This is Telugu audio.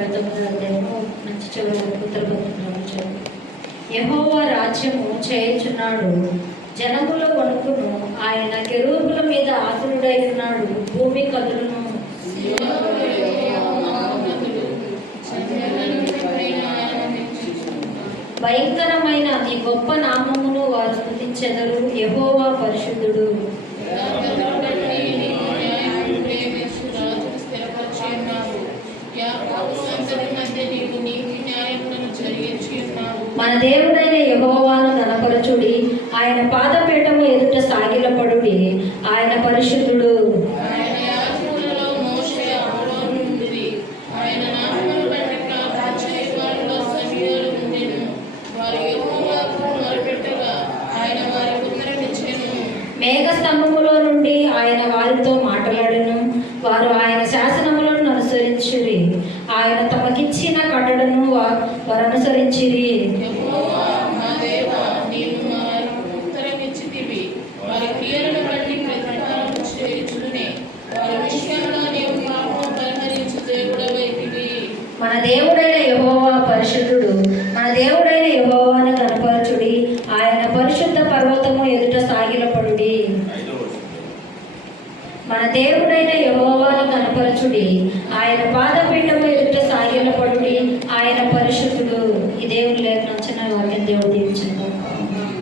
59వ అధ్యాయము నుంచి చివరి వరకు ఉత్తరగతులు. యెహోవా రాజ్యము చేయుచున్నాడు, జనముల వణుకును. ఆయన కెరూబుల మీద ఆసనుడై ఉన్నాడు, భూమి కదులును. భయంకరమైన నీ గొప్ప నామమును వారు స్తుతించెదరు. యెహోవా పరిశుద్ధుడు. మన దేవుడైన యెహోవాను ఘనపరచుడి, ఆయన పాదపీఠము ఎదుట సాగిలపడుడి. ఆయన పరిశుద్ధుడు. మేఘ స్తంభములో నుండి ఆయన వారితో మాట్లాడెను, వారు ఆయన శాసనములను అనుసరించిరి. ఆయన తమకిచ్చిన కట్టడను వారు అనుసరించిరి. మన దేవుడైన యెహోవా పరిశుద్ధుడు. మన దేవుడైన యెహోవాను కనపరచుడి, ఆయన పరిశుద్ధ పర్వతము ఎదుట సాగిలపడుడి. మన దేవుడైన యెహోవాను కనపరచుడి, ఆయన పాదపీఠము ఎదుట సాగిలపడుడి. ఆయన పరిశుద్ధుడు.